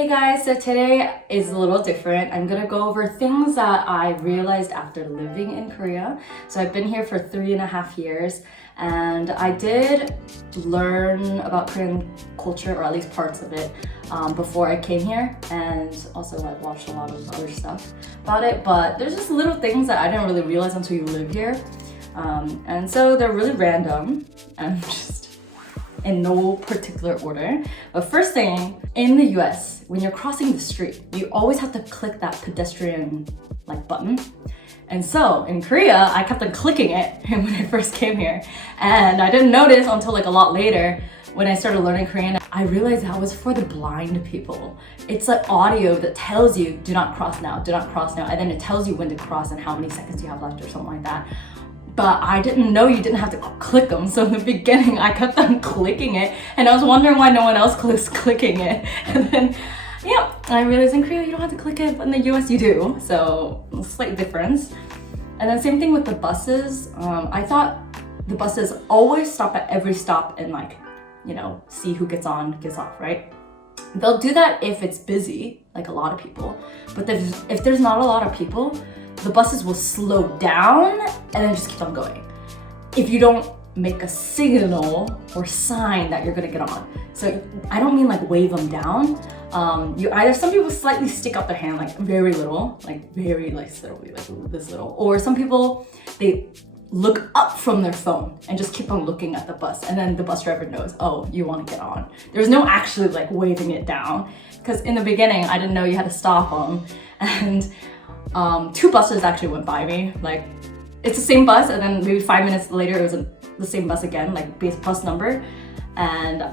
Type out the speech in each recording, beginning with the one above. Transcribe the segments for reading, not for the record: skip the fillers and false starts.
Hey guys, so today is a little different. I'm gonna go over things that I realized after living in Korea. So I've been here for 3.5 years and I did learn about Korean culture, or at least parts of it, before I came here, and also like watched a lot of other stuff about it. But there's just little things that I didn't really realize until you live here. And so they're really random and just in no particular order. But first thing, in the US, when you're crossing the street, you always have to click that pedestrian button. And so in Korea, I kept on clicking it when I first came here. And I didn't notice until a lot later when I started learning Korean. I realized that was for the blind people. It's like audio that tells you, do not cross now, do not cross now. And then it tells you when to cross and how many seconds you have left or something like that. But I didn't know you didn't have to click them. So in the beginning, I kept on clicking it and I was wondering why no one else was clicking it. And then, yeah, I realized in Korea, you don't have to click it, but in the US you do. So a slight difference. And then same thing with the buses. I thought the buses always stop at every stop and see who gets on, gets off, right? They'll do that if it's busy, like a lot of people. But if there's not a lot of people, the buses will slow down and then just keep on going if you don't make a signal or sign that you're gonna get on. So I don't mean wave them down. Some people slightly stick up their hand, very little, very slowly, this little. Or some people, they look up from their phone and just keep on looking at the bus, and then the bus driver knows, oh, you want to get on. There's no actually waving it down, because in the beginning I didn't know you had to stop them. And 2 buses actually went by me. It's the same bus, and then maybe 5 minutes later it was the same bus again, base bus number, and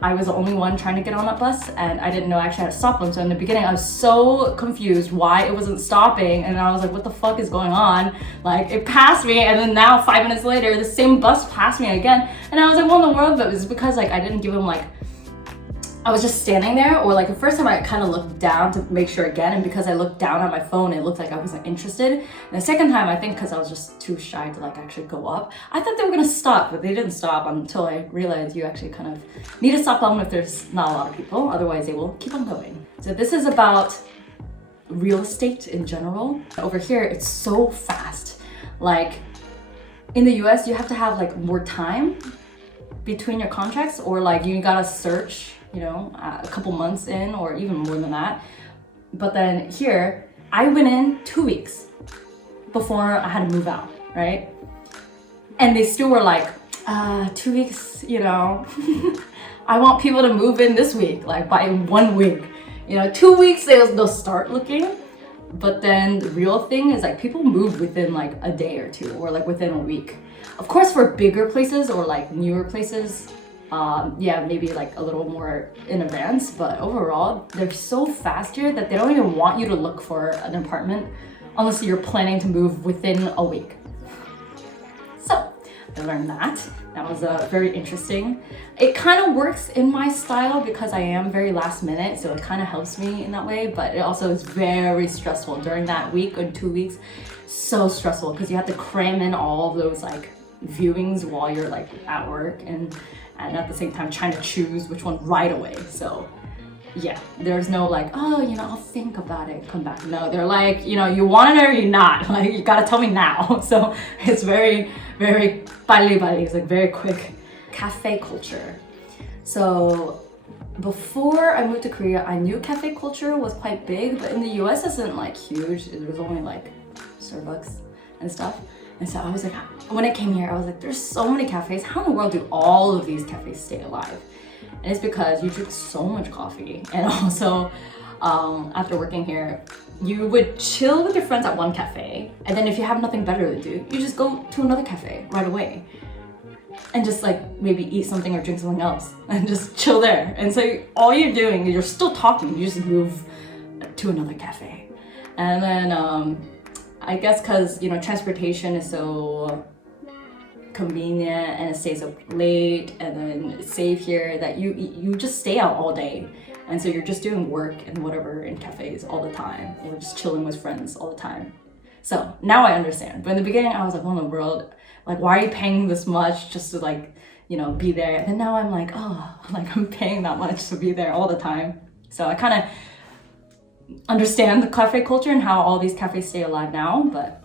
I was the only one trying to get on that bus, and I didn't know I actually had to stop them. So in the beginning I was so confused why it wasn't stopping, and I was like, what the fuck is going on? It passed me, and then now 5 minutes later the same bus passed me again, and I was like, what in the world? But it was because I didn't give him I was just standing there, or the first time I kind of looked down to make sure again, and because I looked down at my phone, it looked like I wasn't interested. And the second time, I think because I was just too shy to actually go up, I thought they were gonna stop, but they didn't stop until I realized you actually kind of need to stop them if there's not a lot of people, otherwise they will keep on going. So this is about real estate in general. Over here, it's so fast. In the US, you have to have more time between your contracts, or you gotta search a couple months in, or even more than that. But then here, I went in 2 weeks before I had to move out, right? And they still were 2 weeks, I want people to move in this week, by 1 week. 2 weeks they'll start looking, but then the real thing is people move within a day or two, or within a week. Of course, for bigger places or newer places, maybe a little more in advance, but overall they're so fast here that they don't even want you to look for an apartment unless you're planning to move within a week. So I learned that was very interesting. It kind of works in my style because I am very last minute, so it kind of helps me in that way, but it also is very stressful during that week or 2 weeks. So stressful because you have to cram in all of those viewings while you're at work, and at the same time trying to choose which one right away. So yeah, there's no I'll think about it, come back. No, they're you want it or you're not. You gotta tell me now. So it's very, very 빨리빨리. It's very quick. Cafe culture. So before I moved to Korea, I knew cafe culture was quite big, but in the US it isn't huge. It was only Starbucks and stuff. And so I was when I came here, I was there's so many cafes. How in the world do all of these cafes stay alive? And it's because you drink so much coffee. And also, after working here, you would chill with your friends at one cafe. And then if you have nothing better to do, you just go to another cafe right away. And just maybe eat something or drink something else and just chill there. And so all you're doing is you're still talking. You just move to another cafe. And then, I guess because transportation is so convenient and it stays up late, and then it's safe here that you just stay out all day, and so you're just doing work and whatever in cafes all the time, or just chilling with friends all the time. So now I understand, but in the beginning I was what in the world, why are you paying this much just to be there? And now I'm I'm paying that much to be there all the time. So I kind of understand the cafe culture and how all these cafes stay alive now, but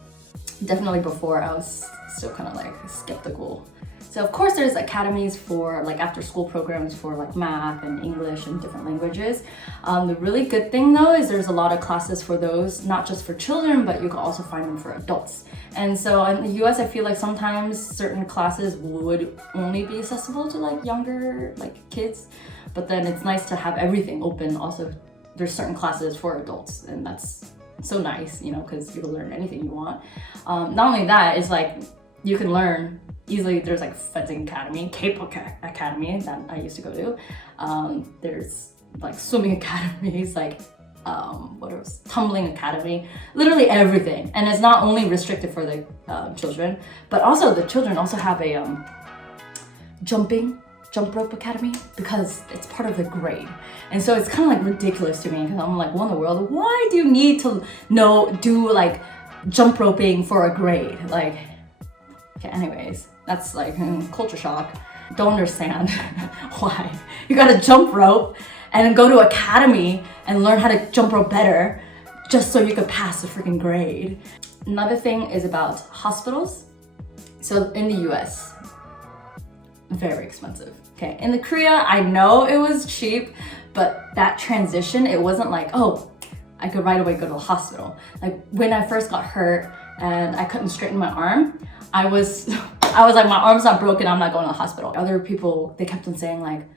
definitely before I was still kind of like skeptical. So of course there's academies for like after school programs for like math and English and different languages. The really good thing though is there's a lot of classes for those, not just for children, but you can also find them for adults. And so in the US, I feel like sometimes certain classes would only be accessible to like younger like kids, but then it's nice to have everything open. Also, there's certain classes for adults, and that's so nice, you know, because you can learn anything you want. Not only that, it's like you can learn easily. There's like fencing academy, K-pop academy that I used to go to. There's like swimming academies, like what else? Tumbling academy, literally everything. And it's not only restricted for the children, but also the children also have a jump rope academy because it's part of the grade. And so it's kind of like ridiculous to me because I'm like, what in the world? Why do you need to do like jump roping for a grade? Like, okay, anyways, that's like culture shock. Don't understand why. You gotta jump rope and then go to academy and learn how to jump rope better just so you could pass the freaking grade. Another thing is about hospitals. So in the US, very expensive. Okay, in the Korea, I know it was cheap, but that transition, it wasn't like, oh, I could right away go to a hospital. Like when I first got hurt and I couldn't straighten my arm, I was like, my arm's not broken, I'm not going to the hospital. Other people, they kept on saying like,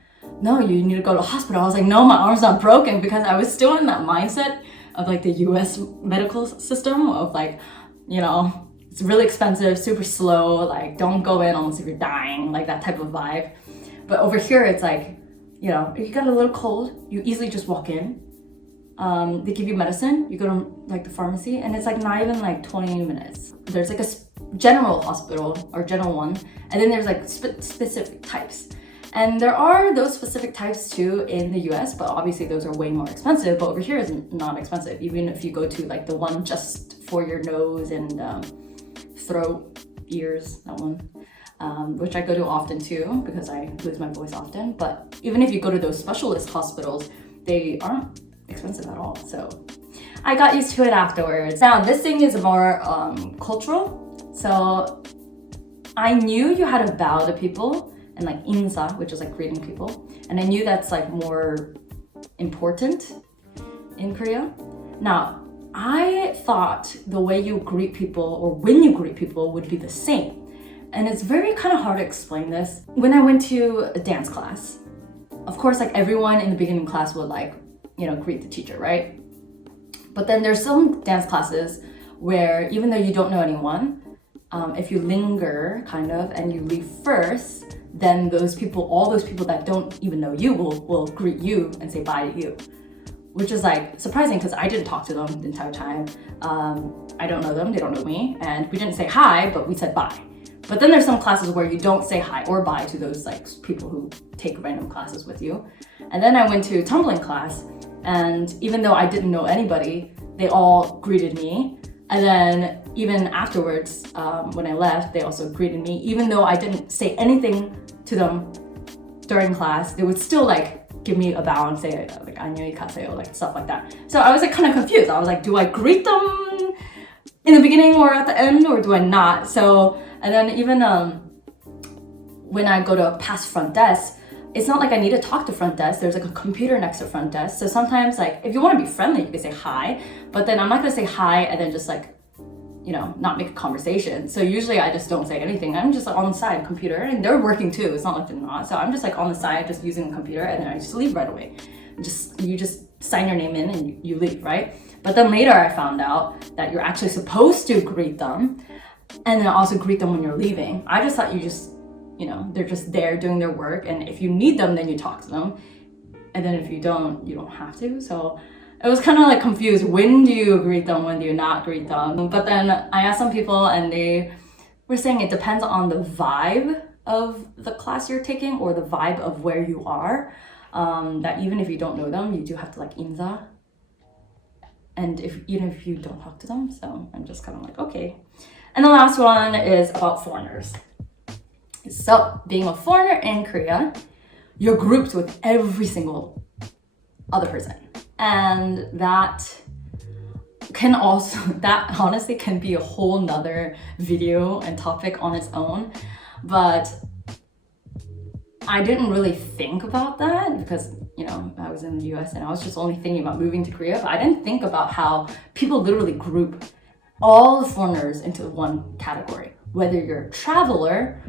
no, you need to go to a hospital. I was like, no, my arm's not broken, because I was still in that mindset of like the US medical system of like, you know, it's really expensive, super slow, like don't go in unless if you're dying, like that type of vibe. But over here, it's like, you know, if you got a little cold, you easily just walk in. They give you medicine, you go to like the pharmacy, and it's like not even like 20 minutes. There's like a general hospital or general one, and then there's like specific types. And there are those specific types too in the US, but obviously those are way more expensive. But over here is not expensive, even if you go to like the one just for your nose and throat, ears, that one. Which I go to often too because I lose my voice often. But even if you go to those specialist hospitals, they aren't expensive at all. So I got used to it afterwards. Now this thing is more cultural. So I knew you had to bow to people and like insa, which is like greeting people. And I knew that's like more important in Korea. Now, I thought the way you greet people or when you greet people would be the same. And it's very kind of hard to explain this. When I went to a dance class, of course, like everyone in the beginning class would like, you know, greet the teacher, right? But then there's some dance classes where even though you don't know anyone, if you linger kind of and you leave first, then those people, all those people that don't even know you will greet you and say bye to you. Which is like surprising because I didn't talk to them the entire time. I don't know them, they don't know me, and we didn't say hi, but we said bye. But then there's some classes where you don't say hi or bye to those like people who take random classes with you. And then I went to tumbling class, and even though I didn't know anybody, they all greeted me. And then even afterwards, when I left, they also greeted me. Even though I didn't say anything to them during class, they would still like give me a bow and say like 안녕히 가세요, like stuff like that. So I was like kind of confused. I was like, do I greet them in the beginning or at the end, or do I not? So, and then even when I go to past front desk, it's not like I need to talk to front desk. There's like a computer next to front desk. So sometimes like if you want to be friendly, you can say hi, but then I'm not gonna say hi and then just like, you know, not make a conversation. So usually I just don't say anything. I'm just like on the side computer, and they're working too. It's not like they're not. So I'm just like on the side, just using the computer, and then I just leave right away. You just sign your name in and you leave, right? But then later I found out that you're actually supposed to greet them, and then also greet them when you're leaving. I just thought you just, you know, they're just there doing their work, and if you need them, then you talk to them, and then if you don't, you don't have to. So it was kind of like confused. When do you greet them? When do you not greet them? But then I asked some people and they were saying it depends on the vibe of the class you're taking or the vibe of where you are. That even if you don't know them, you do have to like insa. And even if you don't talk to them. So I'm just kind of like, okay. And the last one is about foreigners. So being a foreigner in Korea, you're grouped with every single other person. And that can also, that honestly can be a whole nother video and topic on its own. But I didn't really think about that because, you know, I was in the US and I was just only thinking about moving to Korea. But I didn't think about how people literally group all the foreigners into one category. Whether you're a traveler,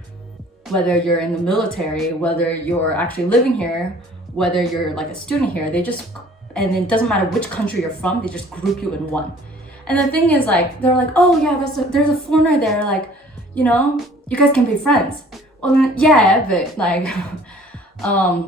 whether you're in the military, whether you're actually living here, whether you're like a student here, and it doesn't matter which country you're from, they just group you in one. And the thing is, like, they're like, oh yeah, there's a foreigner there, like, you know, you guys can be friends. Well, yeah, but like,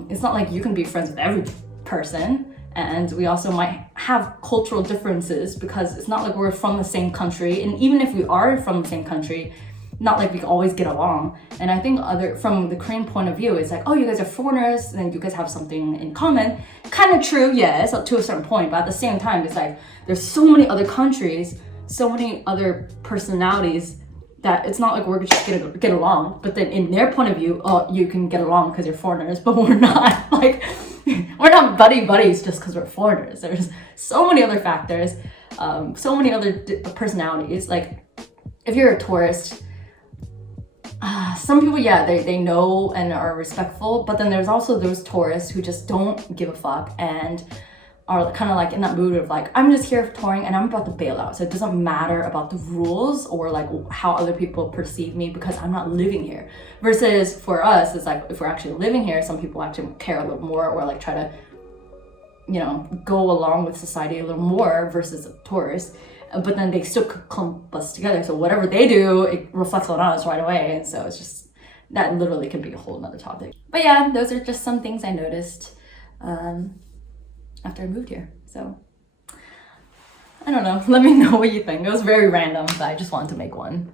it's not like you can be friends with every person. And we also might have cultural differences because it's not like we're from the same country. And even if we are from the same country, not like we can always get along. And I think from the Korean point of view, it's like, oh, you guys are foreigners and you guys have something in common. Kind of true, yes, up to a certain point. But at the same time, it's like, there's so many other countries, so many other personalities that it's not like we're just gonna get along. But then in their point of view, oh, you can get along because you're foreigners, but we're not. Like, we're not buddies just because we're foreigners. There's so many other factors, so many other personalities. Like, if you're a tourist, some people, yeah, they know and are respectful, but then there's also those tourists who just don't give a fuck and are kind of like in that mood of like, I'm just here for touring and I'm about to bail out. So it doesn't matter about the rules or like how other people perceive me because I'm not living here. Versus for us, it's like, if we're actually living here, some people actually care a little more or like try to, you know, go along with society a little more versus a tourist. But then they still clump us together. So whatever they do, it reflects on us right away. And so it's just, that literally could be a whole nother topic. But yeah, those are just some things I noticed after I moved here. So I don't know, let me know what you think. It was very random, but I just wanted to make one.